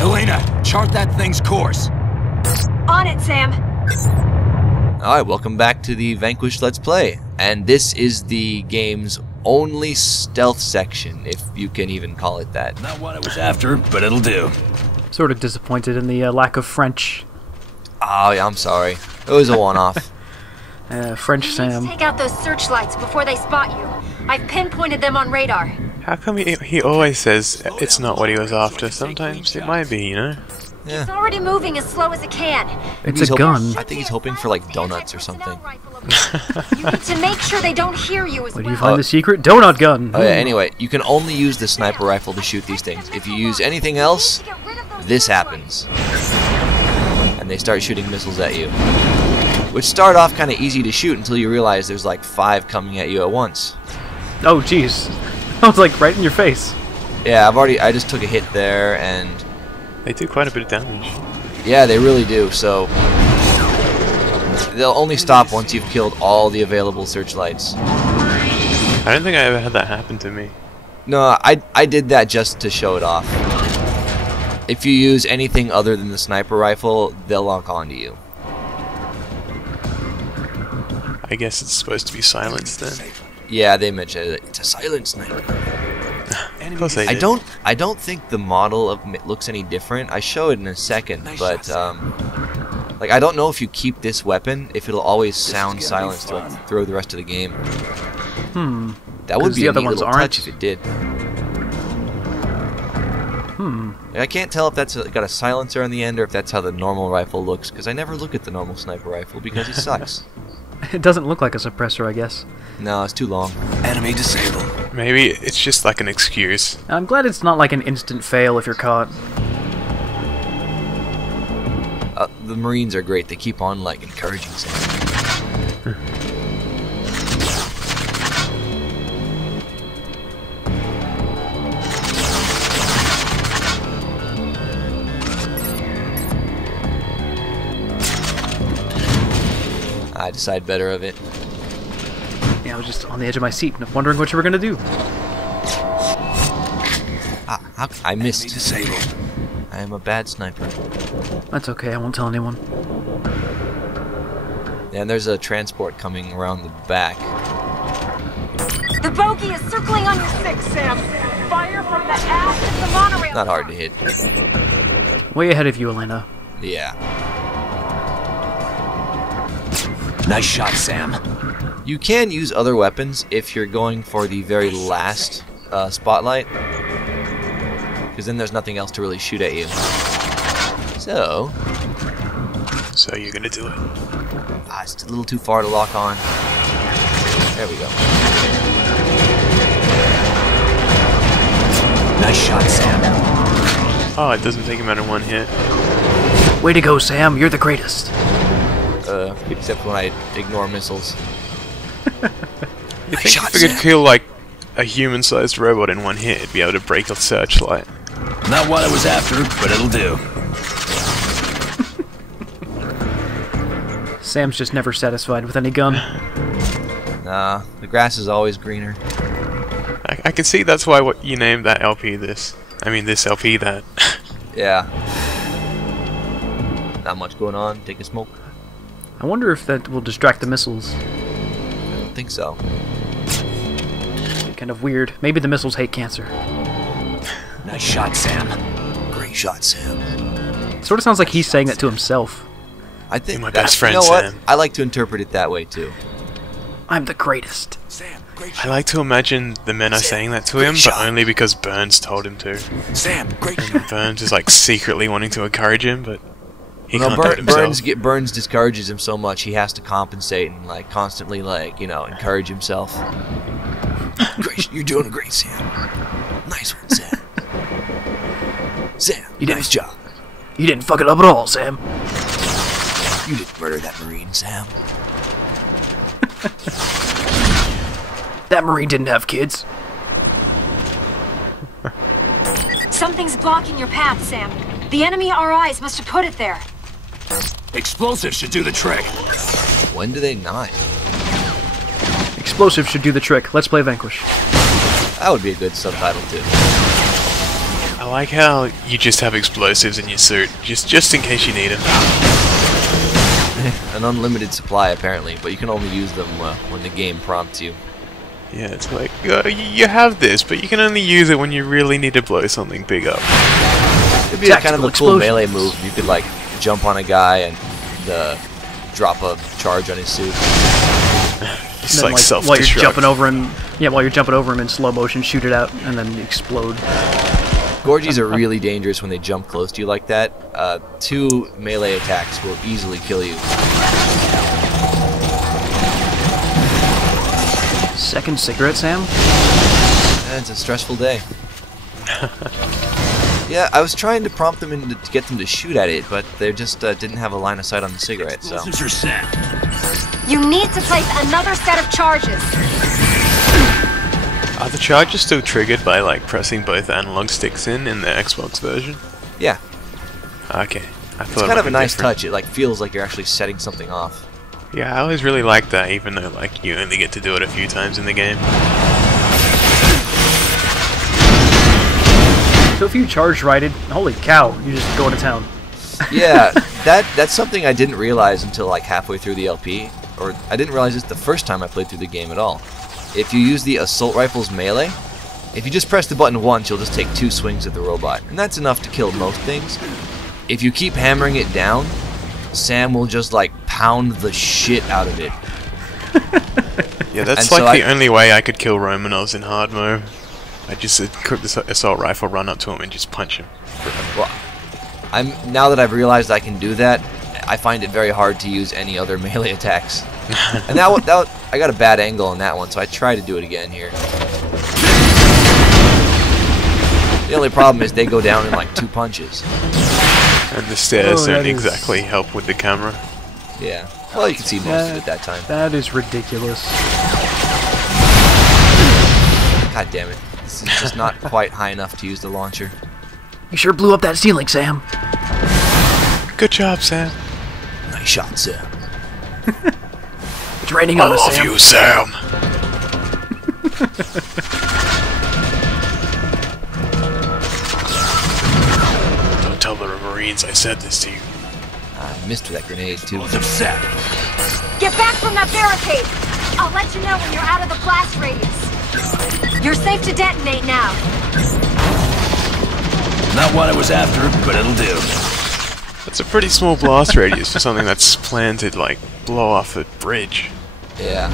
Elena, chart that thing's course. On it, Sam. Alright, welcome back to the Vanquish Let's Play. And this is the game's only stealth section, if you can even call it that. Not what I was after, but it'll do. Sort of disappointed in the lack of French. Oh, yeah, I'm sorry. It was a one-off. French Sam. Take out those searchlights before they spot you. I've pinpointed them on radar. How come he always says it's not what he was after? Sometimes it might be, you know? Yeah. It's already moving as slow as it can. It's a gun. I think he's hoping for, like, donuts or something. You need to make sure they don't hear you as Where do well. you find the secret donut gun? Oh yeah, anyway, you can only use the sniper rifle to shoot these things. If you use anything else, this happens. And they start shooting missiles at you. Which start off kind of easy to shoot until you realize there's like 5 coming at you at once. Oh jeez. That was like right in your face. Yeah, I just took a hit there, and They do quite a bit of damage. yeah, they really do, so they'll only stop once you've killed all the available searchlights. I don't think I ever had that happen to me. No, I did that just to show it off. If you use anything other than the sniper rifle, they'll lock onto you. I guess it's supposed to be silenced then. Yeah, they mentioned it. It's a silent sniper. Of course they did. I don't think the model of it looks any different. I show it in a second, but like I don't know if you keep this weapon if it'll always sound silenced through the rest of the game. That would be a neat little touch if it did. I can't tell if that's got a silencer on the end or if that's how the normal rifle looks, because I never look at the normal sniper rifle because it sucks. It doesn't look like a suppressor, I guess. No, it's too long. Enemy disabled. Maybe it's just like an excuse. I'm glad it's not like an instant fail if you're caught. The Marines are great. They keep on like encouraging something. I decide better of it. Yeah, I was just on the edge of my seat, wondering what you were gonna do. I missed. Disabled. I am a bad sniper. That's okay, I won't tell anyone. And there's a transport coming around the back. The bogey is circling on your 6, Sam. Fire from the aft of the monorail. Not hard to hit. Way ahead of you, Elena. Yeah. Nice shot, Sam. You can use other weapons if you're going for the very last spotlight, because then there's nothing else to really shoot at you. So you're gonna do it. It's a little too far to lock on. There we go. Nice shot, Sam. Oh, it doesn't take him out in one hit. Way to go, Sam, you're the greatest. Except when I ignore missiles. You think if we could kill like a human-sized robot in one hit, it'd be able to break a searchlight? Not what I was after, but it'll do. Sam's just never satisfied with any gun. Nah, the grass is always greener. I can see that's why you named that LP this. I mean, this LP that. Yeah. Not much going on. Take a smoke. I wonder if that will distract the missiles. I don't think so. Kind of weird. Maybe the missiles hate cancer. Nice shot, Sam. Great shot, Sam. Sort of sounds like he's saying that to himself. I think You're my best friend, you know what? Sam. I like to interpret it that way too. I'm the greatest. Sam, great I shot. like to imagine the men are saying that to him, but only because Burns told him to. Sam, great shot. Burns is like secretly wanting to encourage him, but he can't do it himself. Burns discourages him so much he has to compensate and like constantly encourage himself. Great, you're doing a great, Sam. Nice one, Sam. Sam, nice job. You didn't fuck it up at all, Sam. You didn't murder that Marine, Sam. That Marine didn't have kids. Something's blocking your path, Sam. The enemy RIs must have put it there. Explosives should do the trick. When do they not? Explosives should do the trick. Let's play Vanquish. That would be a good subtitle too. I I like how you just have explosives in your suit, just in case you need them. An unlimited supply apparently, but you can only use them when the game prompts you. Yeah, it's like, you have this, but you can only use it when you really need to blow something big up. It'd be kind of a cool melee move. You could like jump on a guy and drop a charge on his suit. It's like self-destruct. While you're jumping over him, while you're jumping over him in slow motion, shoot it out and then explode. Gorgies are really dangerous when they jump close to you like that. 2 melee attacks will easily kill you. Second cigarette, Sam? It's a stressful day. Yeah, I was trying to prompt them to get them to shoot at it, but they just didn't have a line of sight on the cigarette, so... Explosives are set. You need to place another set of charges. Are the charges still triggered by like pressing both analog sticks in the Xbox version? Yeah. Okay. I thought It's kind of a nice different. touch. It like feels like you're actually setting something off. Yeah, I always really liked that, even though like you only get to do it a few times in the game. So if you charge righted, holy cow, you just go to town. Yeah, that's something I didn't realize until like halfway through the LP, or I didn't realize this the first time I played through the game at all. If you use the assault rifle's melee, if you just press the button once, you'll just take 2 swings at the robot, and that's enough to kill most things. If you keep hammering it down, Sam will just like pound the shit out of it. Yeah, that's And like so the only way I could kill Romanovs in hard mode. I just equip the assault rifle, run up to him, and just punch him. Well, now that I've realized I can do that, I find it very hard to use any other melee attacks. And I got a bad angle on that one, so I tried to do it again here. The only problem is they go down in like 2 punches. And the stairs don't that is- exactly help with the camera. Yeah. Well, you can see most of it that time. That is ridiculous. God damn it. This is just not quite high enough to use the launcher. You sure blew up that ceiling, Sam. Good job, Sam. Nice shot, Sam. It's raining on us, Sam. you, Sam. Don't tell the Marines I said this to you. I missed that grenade, too. Explosives set. Get back from that barricade! I'll let you know when you're out of the blast radius. You're safe to detonate now. Not what I was after, but it'll do. That's a pretty small blast radius for something that's planned to, like, blow off a bridge. Yeah.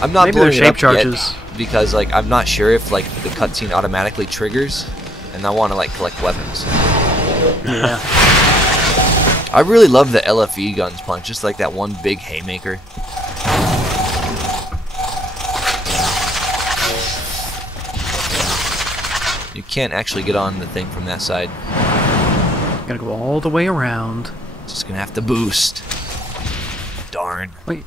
I'm not Maybe they're blowing it shape up charges. yet because, like, I'm not sure if, like, the cutscene automatically triggers, and I want to, like, collect weapons. Yeah. I really love the LFE guns punch, just like that one big haymaker. You can't actually get on the thing from that side. Gotta go all the way around. Just gonna have to boost. Darn. Wait.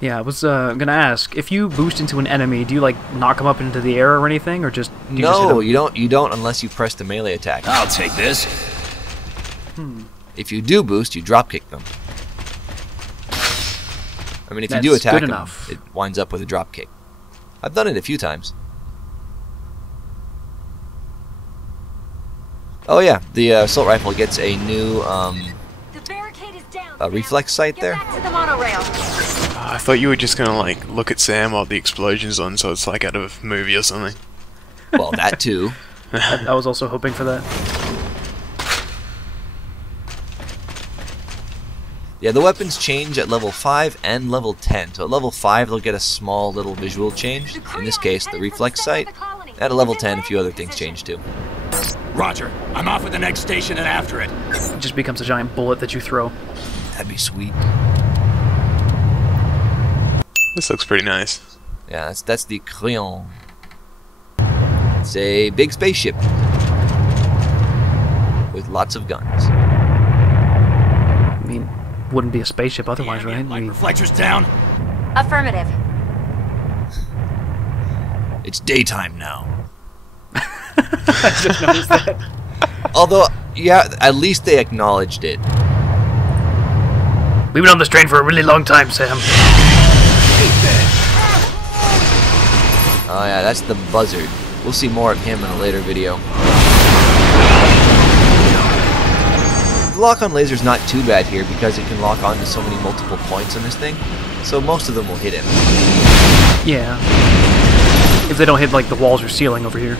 Yeah, I was gonna ask, if you boost into an enemy, do you like knock them up into the air or anything, or just do you just hit No, 'em? you don't unless you press the melee attack. I'll take this. If you do boost, you drop kick them. I mean, if you do That's attack good them, enough. it winds up with a drop kick. I've done it a few times. Oh yeah, the assault rifle gets a new The barricade is down. a reflex sight Get there. back to the monorail. I thought you were just gonna, like, look at Sam while the explosion's on, so it's like out of a movie or something. Well, that too. I was also hoping for that. Yeah, the weapons change at level 5 and level 10. So at level 5, they'll get a small little visual change. In this case, the reflex sight. At a level 10, a few other things change too. Roger. I'm off at the next station and after it. It just becomes a giant bullet that you throw. That'd be sweet. This looks pretty nice. Yeah, that's the Crayon. It's a big spaceship with lots of guns. I mean, wouldn't be a spaceship otherwise, right? I Light mean, reflectors down. Affirmative. It's daytime now. I just noticed that. Although, yeah, at least they acknowledged it. We've been on this train for a really long time, Sam. Oh yeah, that's the buzzard. We'll see more of him in a later video. lock-on laser's not too bad here because it can lock on to so many multiple points on this thing, so most of them will hit him. Yeah. If they don't hit like the walls or ceiling over here.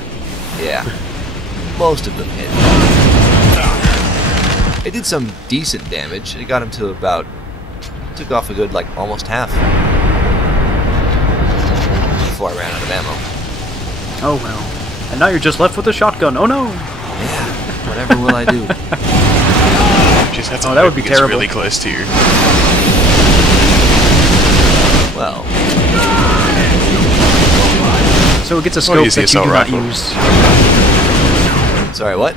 Yeah. Most of them hit. It did some decent damage. It got him to about... took off a good, like, almost half. Before I ran out of ammo. Oh well. And now you're just left with a shotgun. Oh no! Yeah. Whatever will I do? Just have to that would be terrible. Really close to you. Well. So it gets a scope that you do not use. Sorry, what?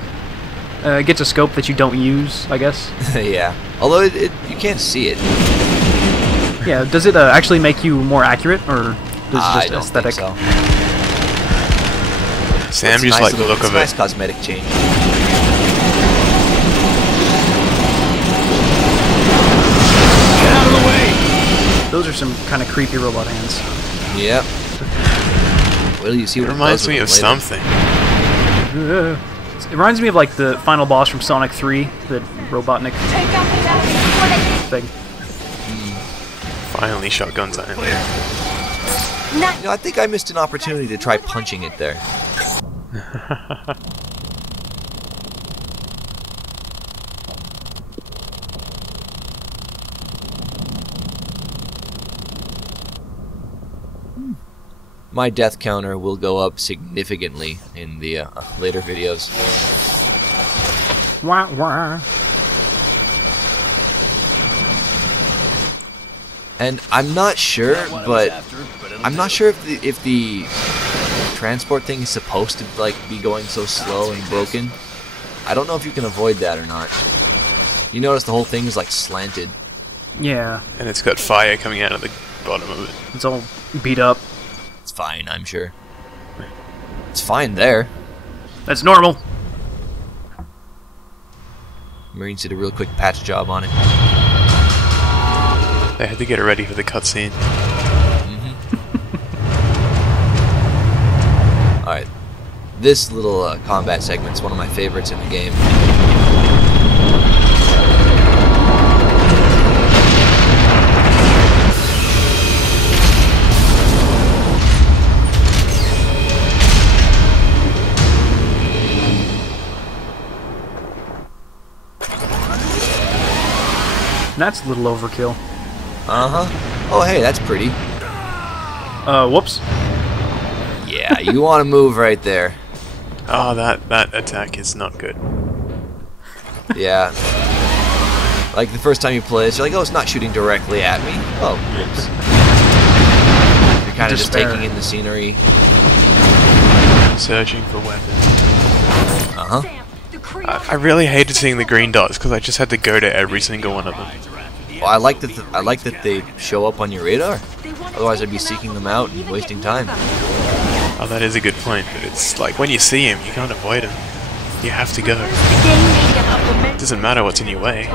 It gets a scope that you don't use, I guess. Yeah. Although you can't see it. Yeah. Does it actually make you more accurate, or does it just don't aesthetic? think so. Sam just like the look of it. Nice cosmetic change. Get out of the way! Those are some kind of creepy robot hands. Yep. Well, you see what It reminds me of something. It reminds me of like the final boss from Sonic 3, the Robotnik thing. Finally, shotguns at him. You know, I think I missed an opportunity to try punching it there. My death counter will go up significantly in the later videos. Wah, wah. And I'm not sure, but I'm not sure if the transport thing is supposed to like be going so slow and broken. I don't know if you can avoid that or not. You notice the whole thing is like slanted. Yeah. And it's got fire coming out of the bottom of it. It's all beat up. It's fine, I'm sure. It's fine there. That's normal. Marines did a real quick patch job on it. They had to get it ready for the cutscene. Alright. This little combat segment's one of my favorites in the game. That's a little overkill. Uh-huh. Oh, hey, that's pretty. Whoops. Yeah, you want to move right there. Oh, that attack is not good. Yeah. Like the first time you play this, you're like, oh, it's not shooting directly at me. Oh, whoops. You're kind of just taking in the scenery. Searching for weapons. Uh-huh. I really hated seeing the green dots because I just had to go to every single one of them. Well, I like that they show up on your radar. Otherwise, I'd be seeking them out and wasting time. Oh, that is a good point, but it's like when you see him, you can't avoid him. You have to go. It doesn't matter what's in your way.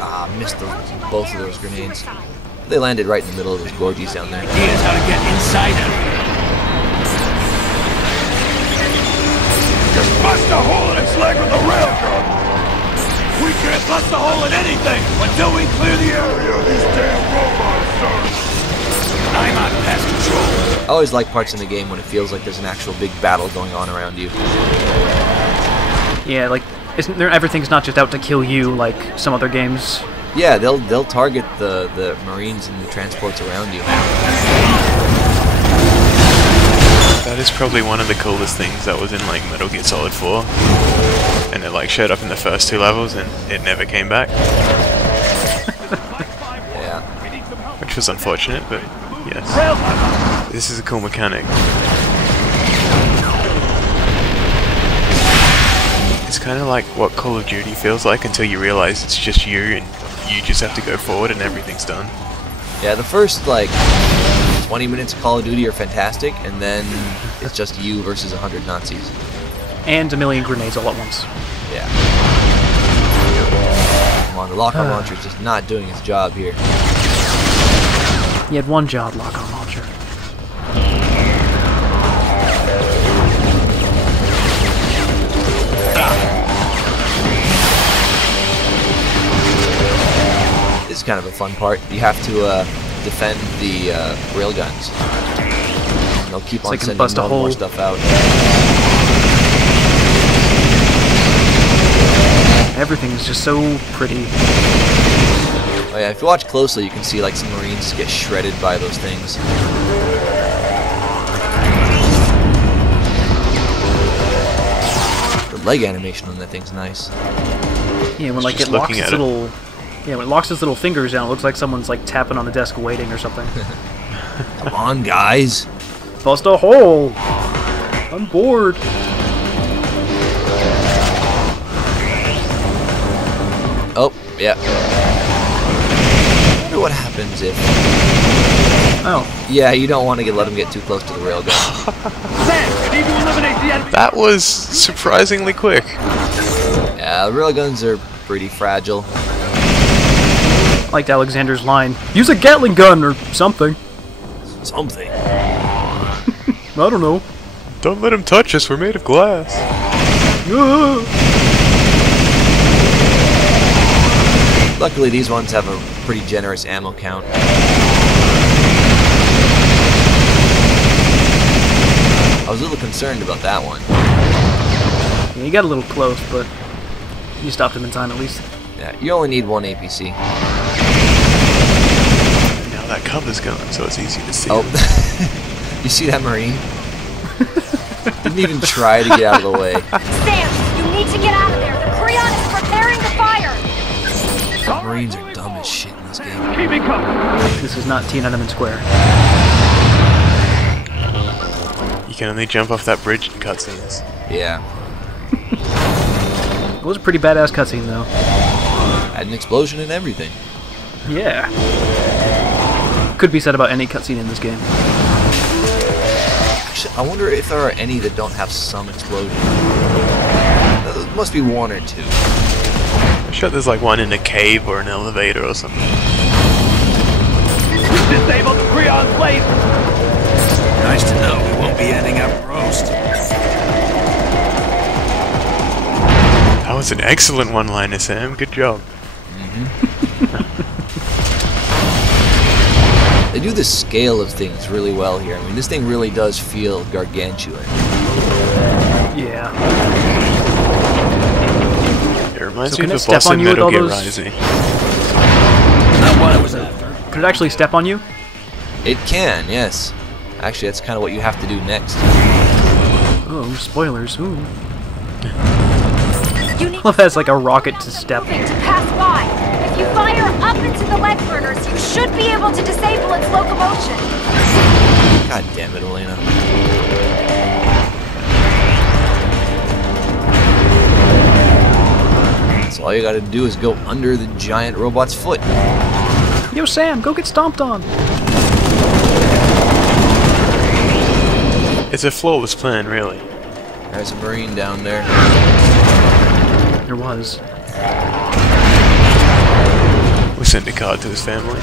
Ah, missed both of those grenades. They landed right in the middle of those gorgies down there. He is how to get inside him. Just bust a hole in its leg with a railgun. We can't bust a hole in anything until we clear the area of these damn robots, sir. I'm on pest control. I always like parts in the game when it feels like there's an actual big battle going on around you. Yeah, like everything's not just out to kill you like some other games. Yeah, they'll target the Marines and the transports around you. That is probably one of the coolest things that was in like Metal Gear Solid 4. And it like showed up in the first 2 levels and it never came back. Yeah. Which was unfortunate, but yes. This is a cool mechanic. It's kind of like what Call of Duty feels like until you realize it's just you and you just have to go forward and everything's done. Yeah, the first like 20 minutes of Call of Duty are fantastic, and then it's just you versus 100 Nazis. And a million grenades all at once. Yeah. Come on, the lock-on launcher's just not doing its job here. You had one job, lock-on launcher. kind of a fun part. You have to defend the railguns. They'll keep on sending more and more stuff out. Everything's just so pretty. Oh yeah, if you watch closely, you can see like some Marines get shredded by those things. The leg animation on that thing's nice. Yeah, when like it locks its little, when it locks its little fingers down, it looks like someone's like tapping on the desk waiting or something. Come on, guys! Bust a hole! I'm bored. Oh, yeah. I wonder what happens if... Oh. Yeah, you don't want to let them get too close to the railgun. That was surprisingly quick. Yeah, railguns are pretty fragile. I liked Alexander's line. Use a Gatling gun or something. Something. I don't know. Don't let him touch us, we're made of glass. Luckily, these ones have a pretty generous ammo count. I was a little concerned about that one. Yeah, you got a little close, but you stopped him in time at least. Yeah, you only need one APC. Now that cover's gone, so it's easy to see. Oh, you see that Marine? Didn't even try to get out of the way. Sam, you need to get out of there. The Creon is preparing to fire. Marines are dumb as shit in this game. Keep me covered. This is not Tiananmen Square. You can only jump off that bridge in cutscenes. Yeah. It was a pretty badass cutscene though. Had an explosion and everything. Yeah. Could be said about any cutscene in this game. Actually, I wonder if there are any that don't have some explosion. There must be one or two. I'm sure there's like one in a cave or an elevator or something. We disabled the Creon's laser. Nice to know we won't be ending up roast. That was an excellent one-liner, Sam. Good job. They do the scale of things really well here. I mean, this thing really does feel gargantuan. Yeah. It reminds So me can of it the boss step on in you with Metal all Gear those- Rising. Not what I was after. Could it actually step on you? It can, yes. Actually, that's kind of what you have to do next. Oh, spoilers. Ooh. You need Love has like a rocket to step. moving to pass by. If you fire up into the leg burners, you should be able to disable its locomotion. God damn it, Elena. So all you gotta do is go under the giant robot's foot. Yo, Sam, go get stomped on. It's a flawless plan, really. There's a Marine down there. There was. We sent a card to his family.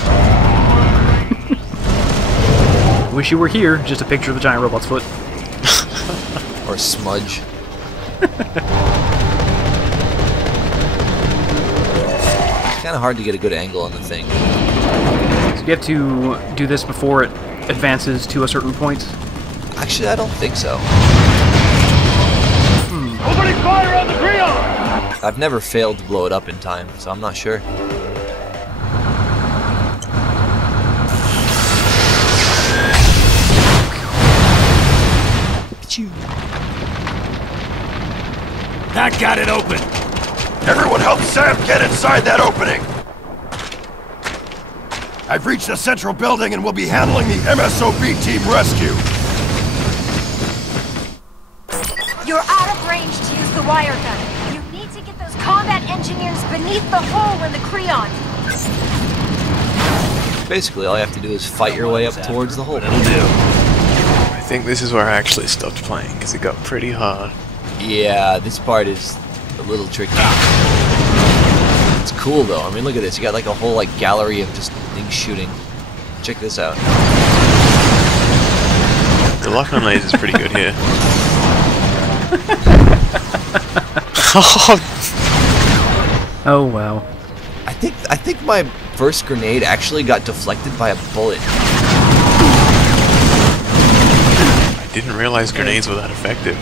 Wish you were here. Just a picture of the giant robot's foot. Or smudge. It's kind of hard to get a good angle on the thing. So you have to do this before it advances to a certain point. Actually, I don't think so. Opening fire on the Creon! I've never failed to blow it up in time, so I'm not sure. That got it open. Everyone help Sam get inside that opening. I've reached the central building and will be handling the MSOB team rescue. You're out of range to use the wire gun. You need to get those combat engineers beneath the hole in the Creon. Basically, all you have to do is fight your way up towards the hole. That'll do. I think this is where I actually stopped playing, because it got pretty hard. Yeah, this part is a little tricky. It's cool though. I mean, look at this. You got like a whole like gallery of just things shooting. Check this out. The lock-on laser is pretty good here. Oh wow. I think my first grenade actually got deflected by a bullet. I didn't realize grenades were that effective.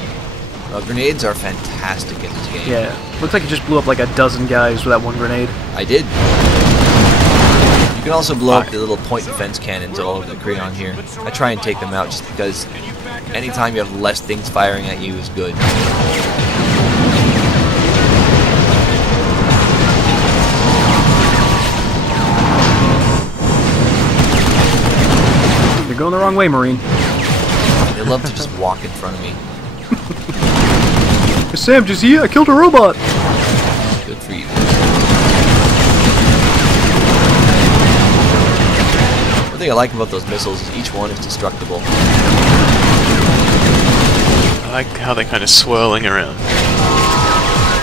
Grenades are fantastic in this game. Yeah, looks like it just blew up like a dozen guys with that one grenade. I did. You can also blow up the little point defense cannons all over the crayon here. I try and take them out just because anytime you have less things firing at you is good. You're going the wrong way, Marine. They love to just walk in front of me. Sam, did you see? I killed a robot! Good for you. One thing I like about those missiles is each one is destructible. I like how they're kind of swirling around.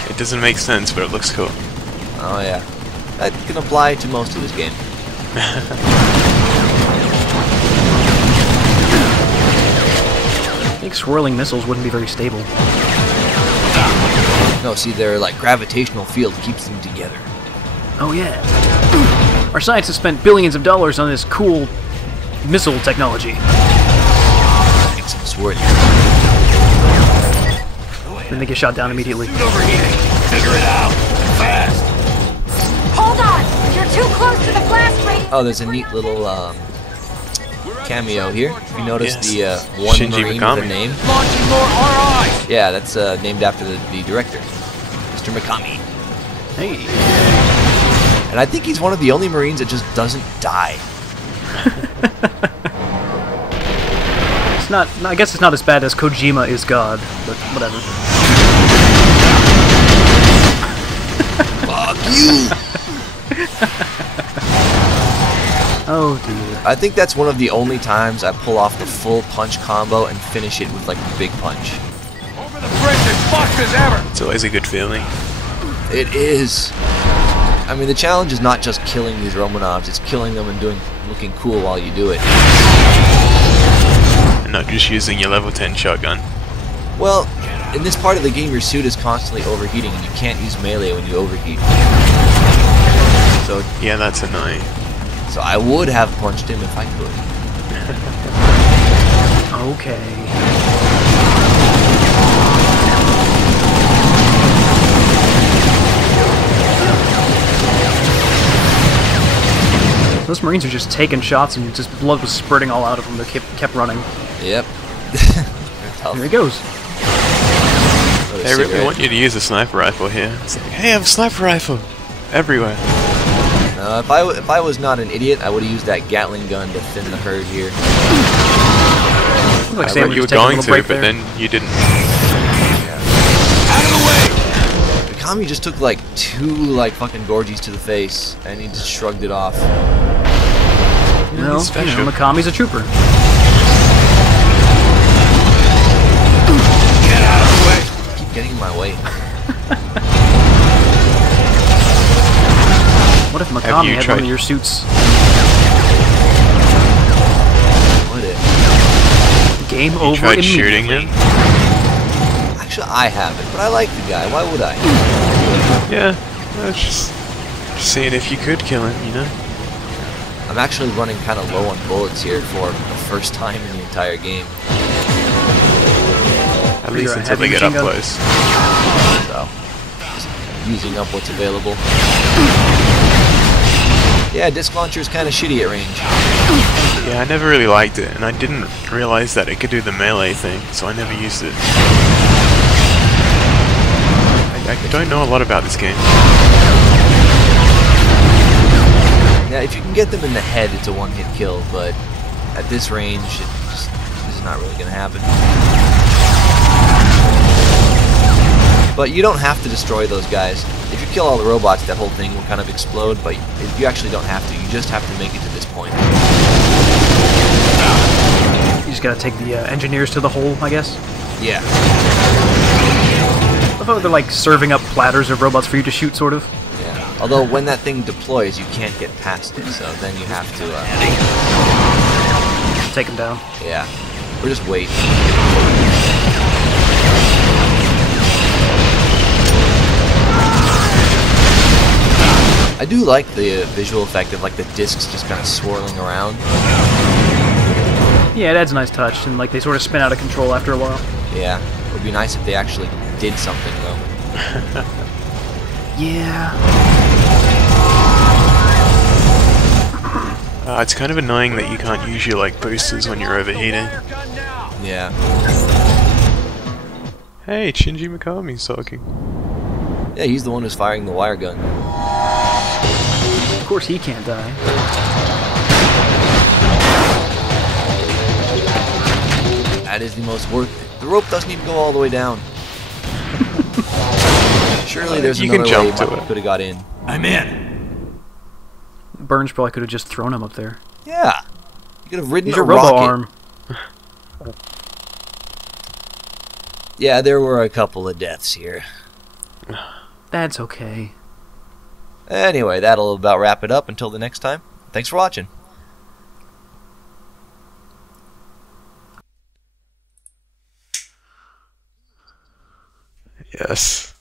It doesn't make sense, but it looks cool. Oh yeah. That can apply to most of this game. I think swirling missiles wouldn't be very stable. No, see, their like gravitational field keeps them together. Oh yeah. Our scientists spent billions of dollars on this cool missile technology. Makes them swirly. Then they get shot down immediately. Overheating. Figure it out. Fast. Hold on! You're too close to the blast radius! Oh, there's a neat little cameo here. If you notice Yes. the one Shinji Marine Mikami. with a name. Launching more RIs. Yeah, that's named after the director, Mr. Mikami. Hey. And I think he's one of the only Marines that just doesn't die. It's not. I guess it's not as bad as Kojima is God, but whatever. Fuck you! Oh dear. I think that's one of the only times I pull off the full punch combo and finish it with like a big punch. Over the bridge as fucked as ever. It's always a good feeling. It is. I mean, the challenge is not just killing these Romanovs, it's killing them and looking cool while you do it. And not just using your level 10 shotgun. Well, in this part of the game, your suit is constantly overheating and you can't use melee when you overheat. Yeah, that's annoying. So I would have punched him if I could. Okay. Those Marines are just taking shots and just blood was spurting all out of them. They kept running. Yep. Tough. There he goes. They really want you to use a sniper rifle here. It's like, hey, I have a sniper rifle! Everywhere. If I was not an idiot, I would have used that Gatling gun to thin the herd here. Looks like I Sam thought was you were just taking a going little to, break but there. then you didn't. Out of the way. Mikami just took like 2 like fucking Gorgies to the face, and he just shrugged it off. He's special. Mikami's a trooper. Get out of the way. Keep getting in my way. What if you Mikami had one tried- of your suits? What if? Game You over tried immediately. shooting him? Actually, I haven't, but I like the guy. Why would I? Yeah. I was just seeing if you could kill him, you know? I'm actually running kind of low on bullets here for the first time in the entire game. At least a until they heavy get up machine gun? close. So, just using up what's available. Yeah, disc launcher is kind of shitty at range. Yeah, I never really liked it, and I didn't realize that it could do the melee thing, so I never used it. I don't know a lot about this game. Yeah, if you can get them in the head, it's a one-hit kill, but at this range, it just is not really going to happen. But you don't have to destroy those guys. If you kill all the robots, that whole thing will kind of explode, but you actually don't have to. You just have to make it to this point. You just gotta take the engineers to the hole, I guess. Yeah. I thought they're like serving up platters of robots for you to shoot, sort of. Yeah. Although when that thing deploys, you can't get past it, so then you have to, Take them down. yeah. Or just wait. I I do like the visual effect of like the discs just kind of swirling around. Yeah, it adds a nice touch, and like they sort of spin out of control after a while. Yeah, it would be nice if they actually did something though. Yeah. It's kind of annoying that you can't use your like boosters when you're overheating. Yeah. Hey, Shinji Mikami's talking. Yeah, he's the one who's firing the wire gun. Of course he can't die. That is the most worth it. The rope doesn't even go all the way down. Surely there's You another can way jump to Michael it. could have got in. I'm in. Burns probably could have just thrown him up there. Yeah. You could have ridden He's a a robo rocket. arm. Yeah, there were a couple of deaths here. That's okay. Anyway, that'll about wrap it up until the next time. Thanks for watching. Yes.